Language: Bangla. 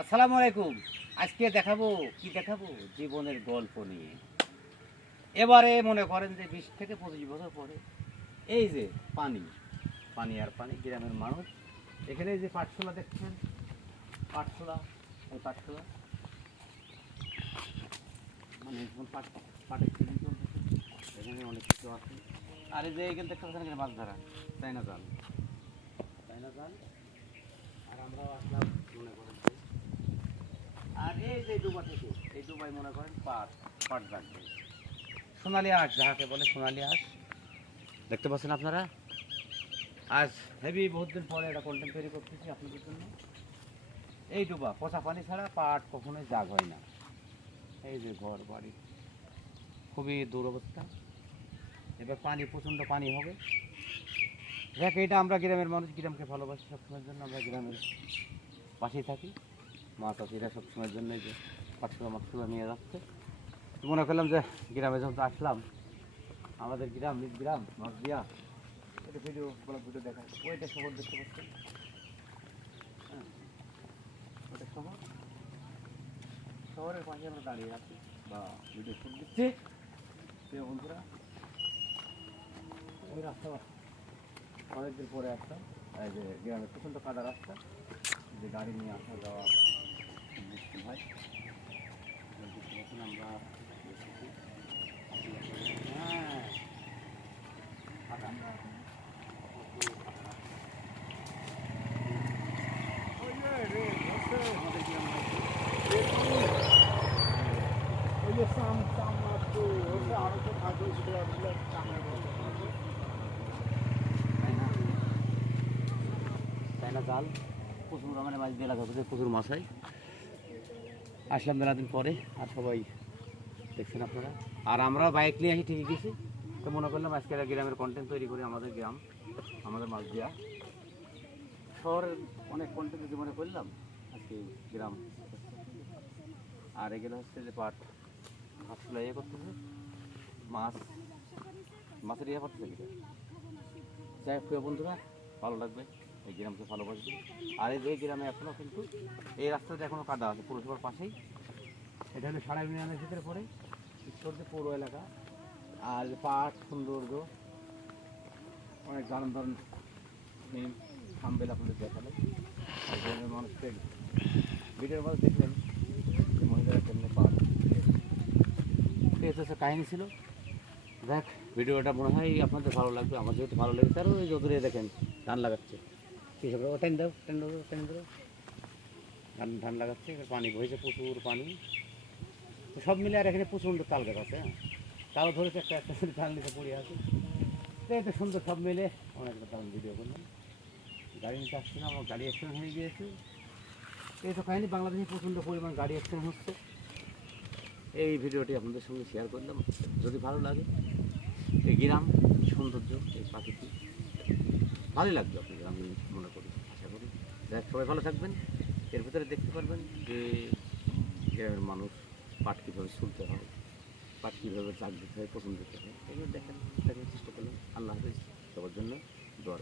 আসসালামু আলাইকুম। আজকে দেখাবো, কি দেখাবো? জীবনের গল্প নিয়ে। এবারে মনে করেন যে বিশ থেকে পঁচিশ বছর পরে, এই যে পানি পানি আর পানি, গ্রামের মানুষ, এখানে যে পাঠশোলা দেখছেন, পাঠশোলা, এই পাঠশোলা। মানে পাট পাটের এখানে অনেক কিছু আছে। আর এই যে এখানে দেখতে পাচ্ছেন এখানে মাছ ধরা চাইনা জাল চাইনা জাল আর আমরাও আসলাম, মনে করেন আর এই যে ডুবা থেকে এই ডুবাই মনে করেন পাট পাট রাখবে সোনালি আঁশ যাহাকে বলে, সোনালি আঁশ। দেখতে পাচ্ছেন আপনারা? আজ হেভি বহুত দিন পরে একটা কন্টেন্ট তৈরি করতেছি আপনাদের জন্য। এই ডুবা পচা পানি ছাড়া পাট কখনোই জাগ হয় না। এই যে ঘর বাড়ি, খুবই দুরবস্থা। এবার পানি, প্রচণ্ড পানি হবে। দেখ এটা আমরা গ্রামের মানুষ, গ্রামকে ভালোবাসি সবসময়ের জন্য, আমরা গ্রামের পাশেই থাকি। মাছ চাষিরা সবসময়ের জন্য যে পাঁচশো মাছগুলো নিয়ে যাচ্ছে। মনে করলাম যে গ্রামে যখন আসলাম, আমাদের গ্রাম, নিজ গ্রাম মাছ দিয়া এটা ভিডিও বলা ভিডিও দেখা ওইটা শহর দেখতে পাচ্ছেন হ্যাঁ শহরের পাশে আমরা দাঁড়িয়ে আছি বা ভিডিও শুট দিচ্ছি। বন্ধুরা, ওই রাস্তা অনেকদিন পরে আসলাম। এই যে গ্রামের প্রচণ্ড কাদা রাস্তা। যে গাড়ি নিয়ে আসা যাওয়া। মুশকিল হয় দেখতে আমরা। আমাদের জাল প্রচুর মানে মাছ দিয়ে লাগা প্রচুর মাছ হয় আসলাম মেলা দিন পরে, আর সবাই দেখছেন আপনারা। আর আমরা বাইক নিয়ে আসি, ঠিকই গেছি। তো মনে করলাম আজকে একটা গ্রামের কন্টেন্ট তৈরি করে, আমাদের গ্রাম, আমাদের মাছ দেওয়া শহরের অনেক কন্টেন্ট যদি মনে করলাম, আজকে গ্রাম। আর এগুলো হচ্ছে যে পাট মাছগুলো ইয়ে করতেছে। মাছ, মাছের ইয়ে করতেছে কি যাই হোক বন্ধুরা, ভালো লাগবে। এই গ্রামকে ভালোবাসবে আর এই গ্রামে এখনও কিন্তু এই রাস্তাটা এখনও কাদা আছে, পৌরসভার পাশেই। এটা হলো সারা ইউনিয়নের ভিতরে পড়ে। উত্তরদের পৌর এলাকা। আর পাট সৌন্দর্য। অনেক দারুণ নিম থামবেল আপনাদের দেখাল। মানুষকে ভিডিওর মধ্যে দেখলেন মহিলারা কেমনি পাট এই হচ্ছে কাহিনী ছিল। দেখ, ভিডিওটা মনে হয় আপনাদের ভালো লাগবে, আমার যেহেতু ভালো লেগেছে, আর ওই যদুরে দেখেন ধান লাগাচ্ছে। কৃষকরা ও টেন দাও টেন দাও টেন দাও ধান ধান লাগাচ্ছে পানি বইছে, প্রচুর পানি। তো সব মিলে আর এখানে প্রচণ্ড তাল গাছ হ্যাঁ। তাল ধরেছে, একটা একটা তাল নিচে পড়ে আছে। তো এটা সুন্দর সব মিলে, অনেক দারুণ ভিডিও করলাম। গাড়ি নিতে আসছে না আমার গাড়ি অ্যাক্সিডেন্ট হয়ে গিয়েছে। এই তো কাহিনি, বাংলাদেশে প্রচণ্ড পরিমাণ গাড়ি অ্যাক্সিডেন্ট হচ্ছে। এই ভিডিওটি আপনাদের সঙ্গে শেয়ার করলাম। যদি ভালো লাগে, এই গ্রাম, সৌন্দর্য, এই প্রাকৃতিক ভালোই লাগবে আপনি গ্রাম মনে করি আশা করি দেখ সবাই ভালো থাকবেন। এর ভিতরে দেখতে পারবেন যে গ্রামের মানুষ পাট কীভাবে শুনতে হয়, পাট কীভাবে চাক দিতে হয়, পছন্দ দিতে হয়, এগুলো দেখেন দেখার চেষ্টা করলেন আল্লাহ হাফিজ। সবার জন্য দোয়া